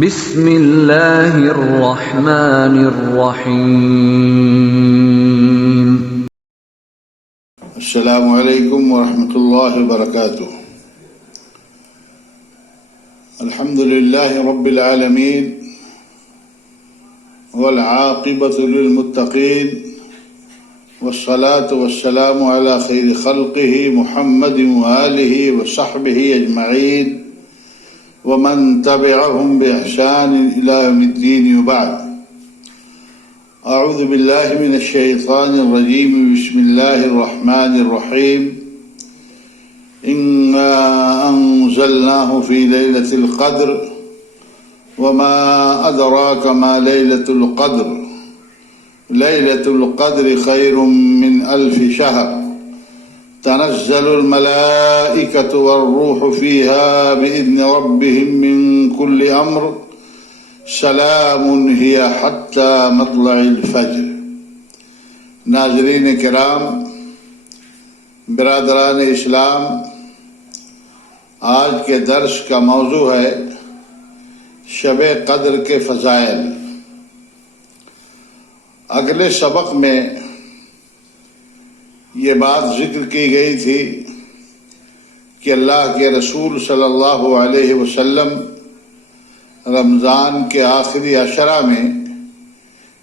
بسم اللہ الرحمن الرحیم۔ السلام علیکم ورحمۃ اللہ وبرکاتہ۔ الحمد للہ رب العالمین والعاقبۃ للمتقین والصلاة والسلام علی خیر خلقہ محمد وآلہ وصحبہ اجمعین ومن تبعهم بإحسان إلى يوم الدين وبعد۔ أعوذ بالله من الشيطان الرجيم، بسم الله الرحمن الرحيم۔ إنا أنزلناه في ليلة القدر وما أدراك ما ليلة القدر، ليلة القدر خير من 1000 شهر، تنزل الملائكة والروح فيها بإذن ربهم من كل أمر، سلام هي حتى مطلع الفجر۔ ناظرین کرام، برادران اسلام، آج کے درس کا موضوع ہے شب قدر کے فضائل۔ اگلے سبق میں یہ بات ذکر کی گئی تھی کہ اللہ کے رسول صلی اللہ علیہ وسلم رمضان کے آخری عشرہ میں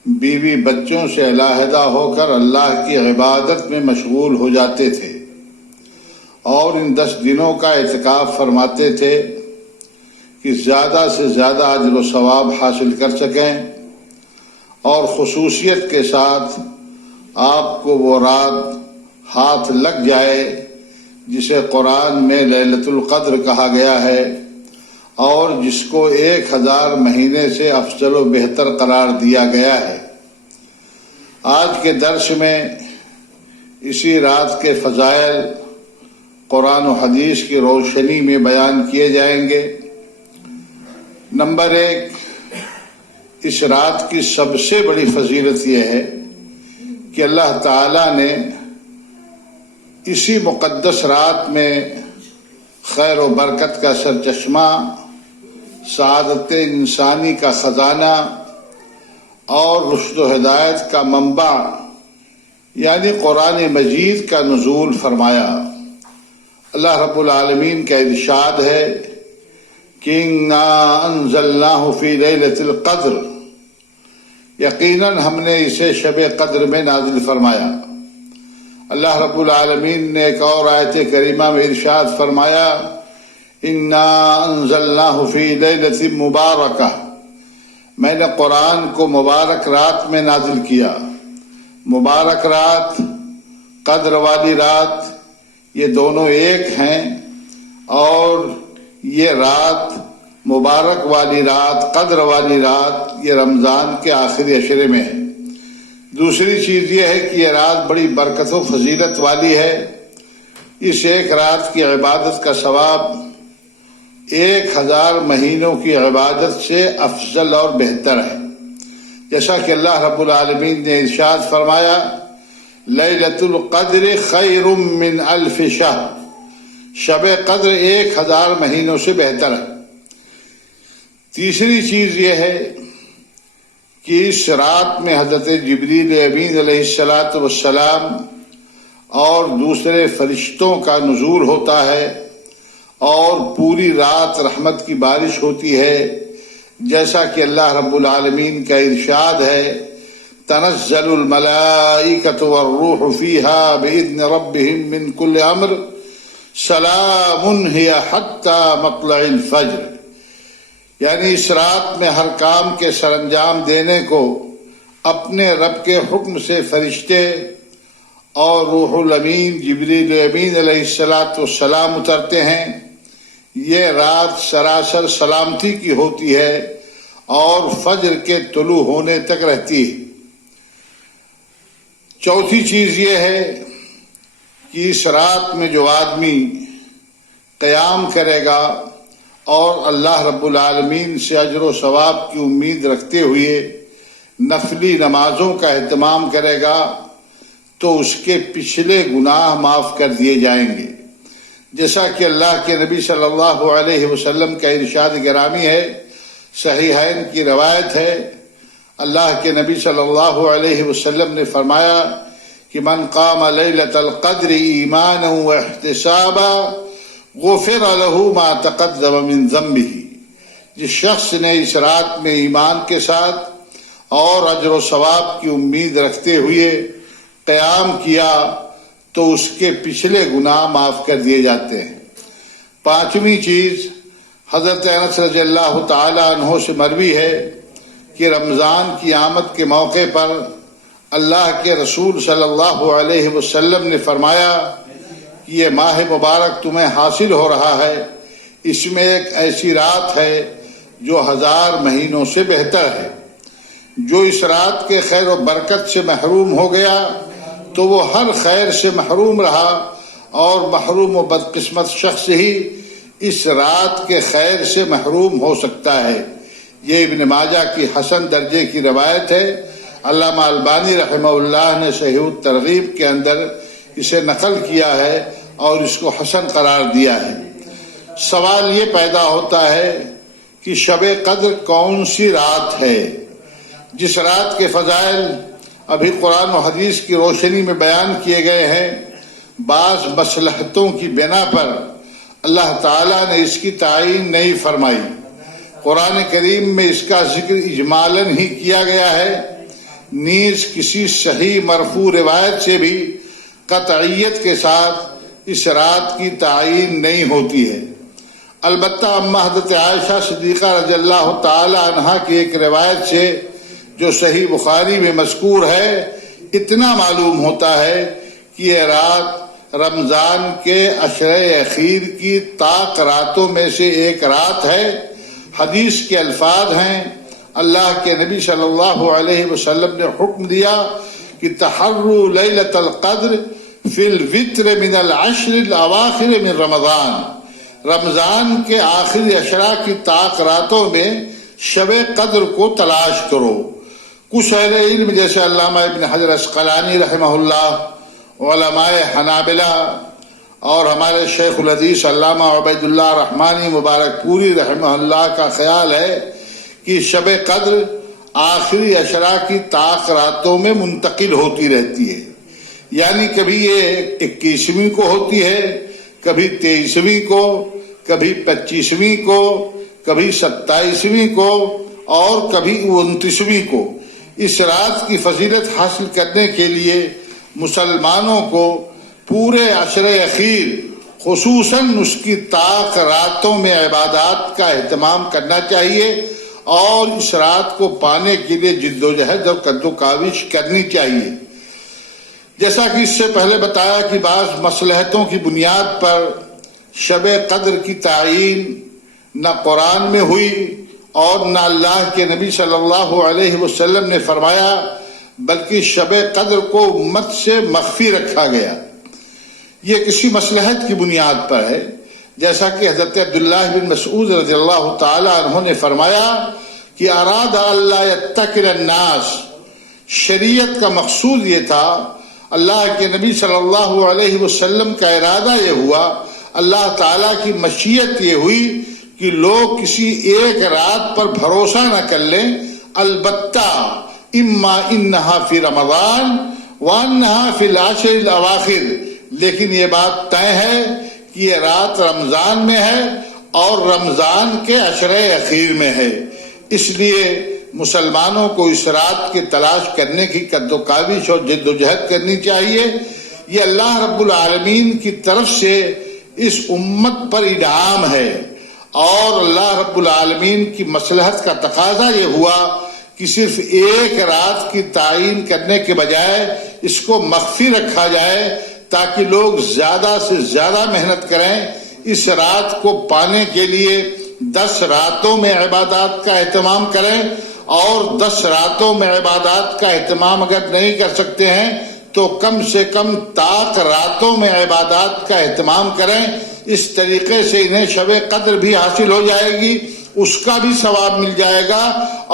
بیوی بچوں سے علیحدہ ہو کر اللہ کی عبادت میں مشغول ہو جاتے تھے اور ان 10 دنوں کا اعتکاف فرماتے تھے کہ زیادہ سے زیادہ اجر و ثواب حاصل کر سکیں، اور خصوصیت کے ساتھ آپ کو وہ رات ہاتھ لگ جائے جسے قرآن میں لیلۃ القدر کہا گیا ہے اور جس کو 1000 مہینے سے افضل و بہتر قرار دیا گیا ہے۔ آج کے درس میں اسی رات کے فضائل قرآن و حدیث کی روشنی میں بیان کیے جائیں گے۔ نمبر 1، اس رات کی سب سے بڑی فضیلت یہ ہے کہ اللہ تعالیٰ نے اسی مقدس رات میں خیر و برکت کا سرچشمہ، سعادت انسانی کا خزانہ اور رشد و ہدایت کا منبع یعنی قرآن مجید کا نزول فرمایا۔ اللہ رب العالمین کا ارشاد ہے کہ اِنَّا أَنزَلْنَاهُ فِي لَيْلَةِ الْقَدْرِ، یقیناً ہم نے اسے شب قدر میں نازل فرمایا۔ اللہ رب العالمین نے ایک اور آیت کریمہ میں ارشاد فرمایا، اِنَّا أَنزَلْنَاهُ فِي لَيْلَةٍ مُبَارَكَةٍ، میں نے قرآن کو مبارک رات میں نازل کیا۔ مبارک رات، قدر والی رات، یہ دونوں ایک ہیں، اور یہ رات، مبارک والی رات، قدر والی رات، یہ رمضان کے آخری عشرے میں ہے۔ دوسری چیز یہ ہے کہ یہ رات بڑی برکت و فضیلت والی ہے۔ اس ایک رات کی عبادت کا ثواب 1000 مہینوں کی عبادت سے افضل اور بہتر ہے، جیسا کہ اللہ رب العالمین نے ارشاد فرمایا، لیلۃ القدر خیر من 1000 شہر، شب قدر 1000 مہینوں سے بہتر ہے۔ تیسری چیز یہ ہے کہ اس رات میں حضرت جبریل امین علیہ السلام اور دوسرے فرشتوں کا نزول ہوتا ہے اور پوری رات رحمت کی بارش ہوتی ہے، جیسا کہ اللہ رب العالمین کا ارشاد ہے، تنزل الملائکۃ والروح فیہا بإذن ربہم من کل امر، سلام ہی حتی مطلع الفجر، یعنی اس رات میں ہر کام کے سر انجام دینے کو اپنے رب کے حکم سے فرشتے اور روح الامین جبریل امین علیہ السلام اترتے ہیں۔ یہ رات سراسر سلامتی کی ہوتی ہے اور فجر کے طلوع ہونے تک رہتی ہے۔ چوتھی چیز یہ ہے کہ اس رات میں جو آدمی قیام کرے گا اور اللہ رب العالمین سے اجر و ثواب کی امید رکھتے ہوئے نفلی نمازوں کا اہتمام کرے گا تو اس کے پچھلے گناہ معاف کر دیے جائیں گے، جیسا کہ اللہ کے نبی صلی اللہ علیہ وسلم کا ارشاد گرامی ہے، صحیحین کی روایت ہے، اللہ کے نبی صلی اللہ علیہ وسلم نے فرمایا کہ من قام لیلۃ القدر ایمانا واحتسابا غفر له ما تقدم من ذنبه، جس شخص نے اس رات میں ایمان کے ساتھ اور اجر و ثواب کی امید رکھتے ہوئے قیام کیا تو اس کے پچھلے گناہ معاف کر دیے جاتے ہیں۔ پانچویں چیز، حضرت انس رضی اللہ تعالی عنہ سے مروی ہے کہ رمضان کی آمد کے موقع پر اللہ کے رسول صلی اللہ علیہ وسلم نے فرمایا کہ یہ ماہ مبارک تمہیں حاصل ہو رہا ہے، اس میں ایک ایسی رات ہے جو 1000 مہینوں سے بہتر ہے۔ جو اس رات کے خیر و برکت سے محروم ہو گیا تو وہ ہر خیر سے محروم رہا، اور محروم و بدقسمت شخص ہی اس رات کے خیر سے محروم ہو سکتا ہے۔ یہ ابن ماجہ کی حسن درجے کی روایت ہے۔ علامہ البانی رحمہ اللہ نے صحیح الترغیب کے اندر اسے نقل کیا ہے اور اس کو حسن قرار دیا ہے۔ سوال یہ پیدا ہوتا ہے کہ شب قدر کون سی رات ہے؟ جس رات کے فضائل ابھی قرآن و حدیث کی روشنی میں بیان کیے گئے ہیں، بعض مصلحتوں کی بنا پر اللہ تعالیٰ نے اس کی تعیین نہیں فرمائی۔ قرآن کریم میں اس کا ذکر اجمالاً ہی کیا گیا ہے، نیز کسی صحیح مرفوع روایت سے بھی قطعیت کے ساتھ اس رات کی تعیین نہیں ہوتی ہے۔ البتہ اما حضرت عائشہ صدیقہ رضی اللہ تعالی عنہا کی ایک روایت سے جو صحیح بخاری میں مذکور ہے، اتنا معلوم ہوتا ہے کہ یہ رات رمضان کے عشرۂ اخیر کی طاق راتوں میں سے ایک رات ہے۔ حدیث کے الفاظ ہیں، اللہ کے نبی صلی اللہ علیہ وسلم نے حکم دیا کہ تحروا لیلۃ القدر فی الوتر من العشر الاواخر من رمضان، رمضان کے آخری عشرہ کی طاق راتوں میں شب قدر کو تلاش کرو۔ کچھ اہل علم جیسے علامہ ابن حجر عسقلانی رحمہ اللہ، علماء حنابلہ اور ہمارے شیخ الحدیث علامہ عبید اللہ رحمانی مبارک پوری رحمہ اللہ کا خیال ہے کہ شب قدر آخری عشرہ کی طاق راتوں میں منتقل ہوتی رہتی ہے، یعنی کبھی یہ 21ویں کو ہوتی ہے، کبھی 23ویں کو، کبھی 25ویں کو، کبھی 27ویں کو اور کبھی 29ویں کو۔ اس رات کی فضیلت حاصل کرنے کے لیے مسلمانوں کو پورے عشر اخیر خصوصاً اس کی طاق راتوں میں عبادات کا اہتمام کرنا چاہیے اور اس رات کو پانے کے لیے جد و جہد اور کد و کاوش کرنی چاہیے۔ جیسا کہ اس سے پہلے بتایا کہ بعض مصلحتوں کی بنیاد پر شب قدر کی تعیین نہ قرآن میں ہوئی اور نہ اللہ کے نبی صلی اللہ علیہ وسلم نے فرمایا، بلکہ شب قدر کو امت سے مخفی رکھا گیا۔ یہ کسی مصلحت کی بنیاد پر ہے، جیسا کہ حضرت عبداللہ بن مسعود رضی اللہ تعالی عنہ نے فرمایا کہ اراد اللہ یتقل الناس، شریعت کا مقصود یہ تھا، اللہ کے نبی صلی اللہ علیہ وسلم کا ارادہ یہ ہوا، اللہ تعالیٰ کی مشیت یہ ہوئی کہ لوگ کسی ایک رات پر بھروسہ نہ کر لیں، البتہ اما انہا فی رمضان وانہا فی العشر الاواخر، لیکن یہ بات طے ہے کہ یہ رات رمضان میں ہے اور رمضان کے عشرۂ اخیر میں ہے۔ اس لیے مسلمانوں کو اس رات کی تلاش کرنے کی قد و کاوش اور جد و جہد کرنی چاہیے۔ یہ اللہ رب العالمین کی طرف سے اس امت پر انعام ہے، اور اللہ رب العالمین کی مصلحت کا تقاضا یہ ہوا کہ صرف ایک رات کی تعیین کرنے کے بجائے اس کو مخفی رکھا جائے تاکہ لوگ زیادہ سے زیادہ محنت کریں اس رات کو پانے کے لیے۔ 10 راتوں میں عبادات کا اہتمام کریں، اور 10 راتوں میں عبادات کا اہتمام اگر نہیں کر سکتے ہیں تو کم سے کم طاق راتوں میں عبادات کا اہتمام کریں۔ اس طریقے سے انہیں شب قدر بھی حاصل ہو جائے گی، اس کا بھی ثواب مل جائے گا،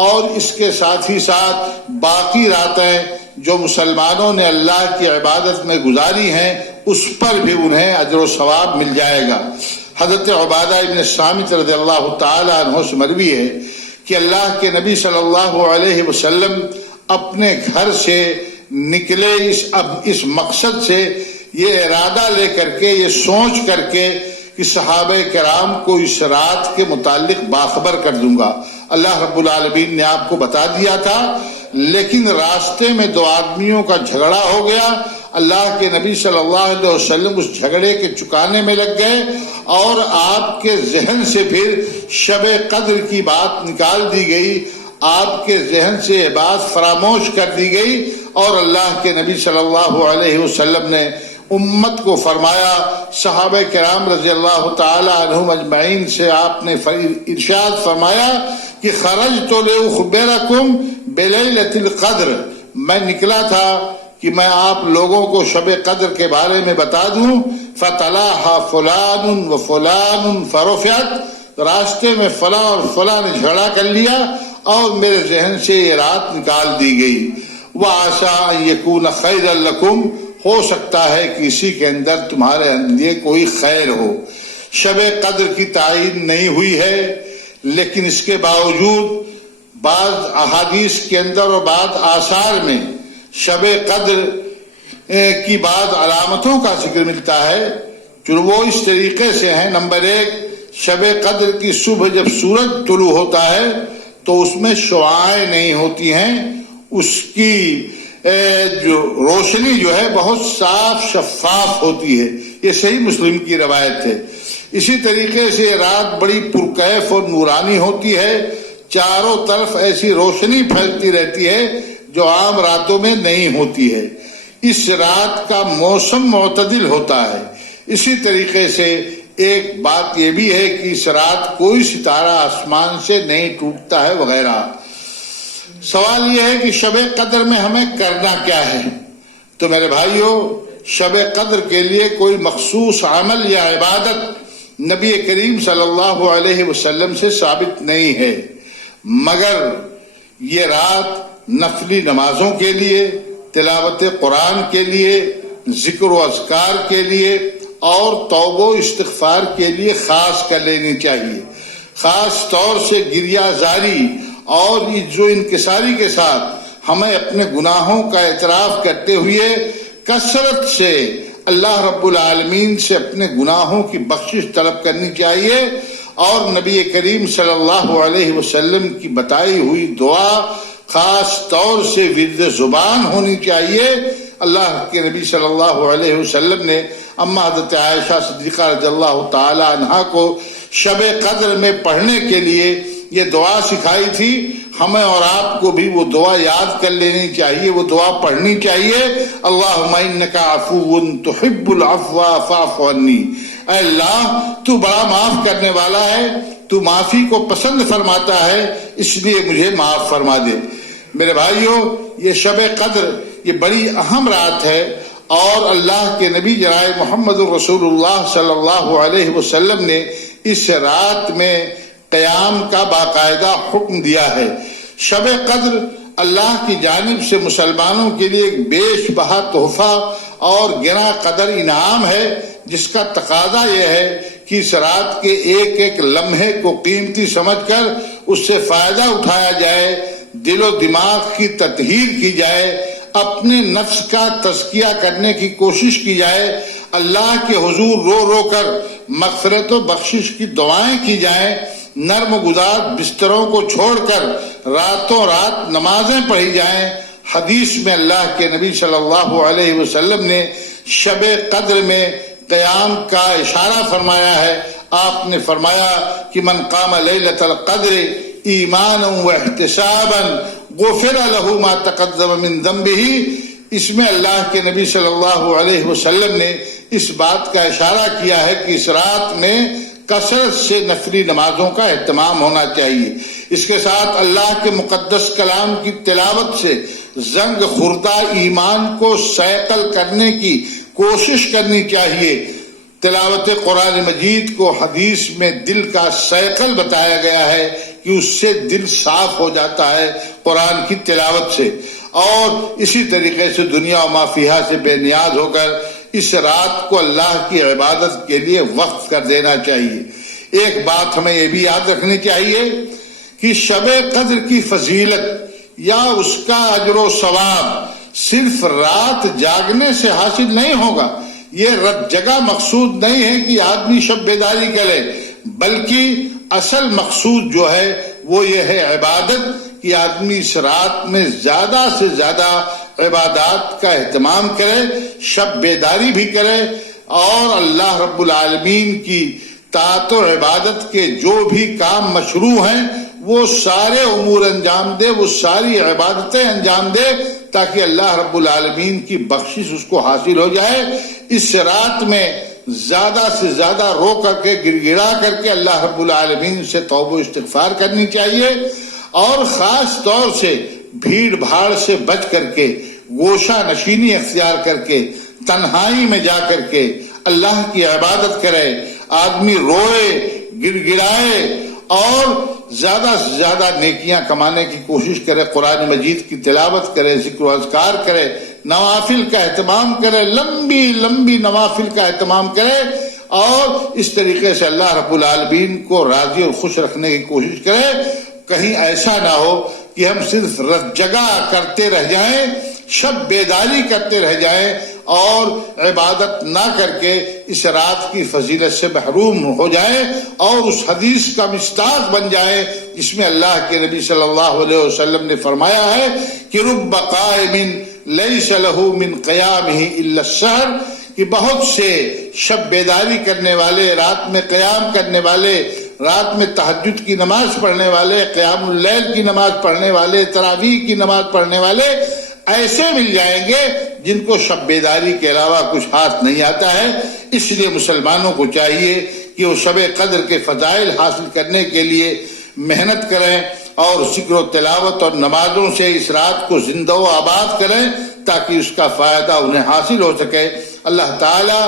اور اس کے ساتھ ہی ساتھ باقی راتیں جو مسلمانوں نے اللہ کی عبادت میں گزاری ہیں اس پر بھی انہیں اجر و ثواب مل جائے گا۔ حضرت عبادہ ابن صامت رضی اللہ تعالی عنہ سے مروی ہے کہ کہ اللہ کے نبی صلی اللہ علیہ وسلم اپنے گھر سے نکلے اس مقصد سے، یہ ارادہ لے کر کے، یہ سوچ کر کے کہ صحابہ کرام کو اس رات کے متعلق باخبر کر دوں گا۔ اللہ رب العالمین نے آپ کو بتا دیا تھا، لیکن راستے میں دو آدمیوں کا جھگڑا ہو گیا۔ اللہ کے نبی صلی اللہ علیہ وسلم اس جھگڑے کے چکانے میں لگ گئے اور آپ کے ذہن سے پھر شب قدر کی بات نکال دی گئی، آپ کے ذہن سے یہ بات فراموش کر دی گئی، اور اللہ کے نبی صلی اللہ علیہ وسلم نے امت کو فرمایا، صحابہ کرام رضی اللہ تعالی عنہم اجمعین سے آپ نے ارشاد فرمایا کہ خرجت لأخبرکم بلیلۃ القدر، میں نکلا تھا کہ میں آپ لوگوں کو شب قدر کے بارے میں بتا دوں۔ فتلاها فلان و فلان فرفعت، راستے میں فلاں اور فلاں نے جھگڑا کر لیا اور میرے ذہن سے یہ رات نکال دی گئی۔ وعسى ان يكون خيرا لكم، ہو سکتا ہے کہ اسی کے اندر تمہارے لیے کوئی خیر ہو۔ شب قدر کی تعین نہیں ہوئی ہے، لیکن اس کے باوجود بعض احادیث کے اندر اور بعض آثار میں شب قدر کی بعض علامتوں کا ذکر ملتا ہے، جو وہ اس طریقے سے ہیں۔ نمبر 1، شب قدر کی صبح جب سورج طلوع ہوتا ہے تو اس میں شعاعیں نہیں ہوتی ہیں، اس کی جو روشنی جو ہے بہت صاف شفاف ہوتی ہے، یہ صحیح مسلم کی روایت ہے۔ اسی طریقے سے رات بڑی پرکیف اور نورانی ہوتی ہے، چاروں طرف ایسی روشنی پھیلتی رہتی ہے جو عام راتوں میں نہیں ہوتی ہے۔ اس رات کا موسم معتدل ہوتا ہے۔ اسی طریقے سے ایک بات یہ بھی ہے کہ اس رات کوئی ستارہ آسمان سے نہیں ٹوٹتا ہے وغیرہ۔ سوال یہ ہے کہ شب قدر میں ہمیں کرنا کیا ہے؟ تو میرے بھائیوں، شب قدر کے لیے کوئی مخصوص عمل یا عبادت نبی کریم صلی اللہ علیہ وسلم سے ثابت نہیں ہے، مگر یہ رات نفلی نمازوں کے لیے، تلاوت قرآن کے لیے، ذکر و اذکار کے لیے اور توبہ و استغفار کے لیے خاص کر لینی چاہیے۔ خاص طور سے گریہ زاری اور جو انکساری کے ساتھ ہمیں اپنے گناہوں کا اعتراف کرتے ہوئے کثرت سے اللہ رب العالمین سے اپنے گناہوں کی بخشش طلب کرنی چاہیے، اور نبی کریم صلی اللہ علیہ وسلم کی بتائی ہوئی دعا خاص طور سے ورد زبان ہونی چاہیے۔ اللہ کے نبی صلی اللہ علیہ وسلم نے اما حضرت عائشہ صدیقہ رضی اللہ تعالی عنہا کو شب قدر میں پڑھنے کے لیے یہ دعا سکھائی تھی۔ ہمیں اور آپ کو بھی وہ دعا یاد کر لینی چاہیے، وہ دعا پڑھنی چاہیے۔ اللہم انک عفو تحب العفو فاعف عنی، اے اللہ تو بڑا معاف کرنے والا ہے، تو معافی کو پسند فرماتا ہے، اس لیے مجھے معاف فرما دے۔ میرے بھائیوں، یہ شب قدر یہ بڑی اہم رات ہے، اور اللہ کے نبی جناب محمد رسول اللہ صلی اللہ علیہ وسلم نے اس رات میں قیام کا باقاعدہ حکم دیا ہے۔ شب قدر اللہ کی جانب سے مسلمانوں کے لیے ایک بیش بہا تحفہ اور گراں قدر انعام ہے، جس کا تقاضا یہ ہے کہ اس رات کے ایک ایک لمحے کو قیمتی سمجھ کر اس سے فائدہ اٹھایا جائے، دل و دماغ کی تطہیر کی جائے، اپنے نفس کا تزکیہ کرنے کی کوشش کی جائے، اللہ کے حضور رو رو کر مغفرت و بخشش کی دعائیں کی جائیں، نرم گزار بستروں کو چھوڑ کر راتوں رات نمازیں پڑھی جائیں۔ حدیث میں اللہ کے نبی صلی اللہ علیہ وسلم نے شب قدر میں قیام کا اشارہ فرمایا ہے۔ آپ نے فرمایا کہ من قام لیلۃ القدر ایمانا واحتسابا غفر له ما تقدم من ذنبه، اس میں اللہ کے نبی صلی اللہ علیہ وسلم نے اس بات کا اشارہ کیا ہے کہ اس رات میں کثرت سے نفلی نمازوں کا اہتمام ہونا چاہیے۔ اس کے ساتھ اللہ کے مقدس کلام کی تلاوت سے زنگ خوردہ ایمان کو صیقل کرنے کی کوشش کرنی چاہیے۔ تلاوت قرآن مجید کو حدیث میں دل کا صیقل بتایا گیا ہے کہ اس سے دل صاف ہو جاتا ہے قرآن کی تلاوت سے، اور اسی طریقے سے دنیا و ما فیہا سے بے نیاز ہو کر اس رات کو اللہ کی عبادت کے لیے وقف کر دینا چاہیے۔ ایک بات ہمیں یہ بھی یاد رکھنی چاہیے کہ شب قدر کی فضیلت یا اس کا اجر و ثواب صرف رات جاگنے سے حاصل نہیں ہوگا. یہ رات جگہ مقصود نہیں ہے کہ آدمی شب بیداری کرے، بلکہ اصل مقصود جو ہے وہ یہ ہے عبادت، کہ آدمی اس رات میں زیادہ سے زیادہ عبادات کا اہتمام کرے، شب بیداری بھی کرے، اور اللہ رب العالمین کی طاعت و عبادت کے جو بھی کام مشروع ہیں وہ سارے امور انجام دے، وہ ساری عبادتیں انجام دے، تاکہ اللہ رب العالمین کی بخشش اس کو حاصل ہو جائے. اس رات میں زیادہ سے زیادہ رو کر کے گڑ گڑا کر کے اللہ رب العالمین سے توبہ و استغفار کرنی چاہیے، اور خاص طور سے بھیڑ بھاڑ سے بچ کر کے گوشہ نشینی اختیار کر کے تنہائی میں جا کر کے اللہ کی عبادت کرے، آدمی روئے گڑ گڑائے اور زیادہ سے زیادہ نیکیاں کمانے کی کوشش کرے، قرآن مجید کی تلاوت کرے، ذکر و اذکار کرے، نوافل کا اہتمام کرے، لمبی لمبی نوافل کا اہتمام کرے، اور اس طریقے سے اللہ رب العالمین کو راضی اور خوش رکھنے کی کوشش کرے. کہیں ایسا نہ ہو کہ ہم صرف رت جگہ کرتے رہ جائیں، شب بیداری کرتے رہ جائیں، اور عبادت نہ کر کے اس رات کی فضیلت سے محروم ہو جائیں، اور اس حدیث کا مصداق بن جائیں جس میں اللہ کے نبی صلی اللہ علیہ وسلم نے فرمایا ہے کہ رب قائم لیس له من قیامہ الا السحر، کہ بہت سے شب بیداری کرنے والے، رات میں قیام کرنے والے، رات میں تہجد کی نماز پڑھنے والے، قیام اللیل کی نماز پڑھنے والے، تراویح کی نماز پڑھنے والے ایسے مل جائیں گے جن کو شب بیداری کے علاوہ کچھ ہاتھ نہیں آتا ہے. اس لیے مسلمانوں کو چاہیے کہ وہ شب قدر کے فضائل حاصل کرنے کے لیے محنت کریں، اور ذکر و تلاوت اور نمازوں سے اس رات کو زندہ و آباد کریں، تاکہ اس کا فائدہ انہیں حاصل ہو سکے. اللہ تعالی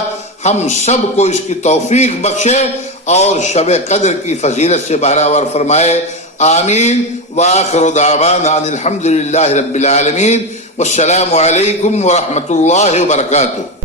ہم سب کو اس کی توفیق بخشے اور شب قدر کی فضیلت سے بہرہ فرمائے. آمین. وآخر دعوانا الحمد للہ رب العالمین. والسلام علیکم ورحمۃ اللہ وبرکاتہ.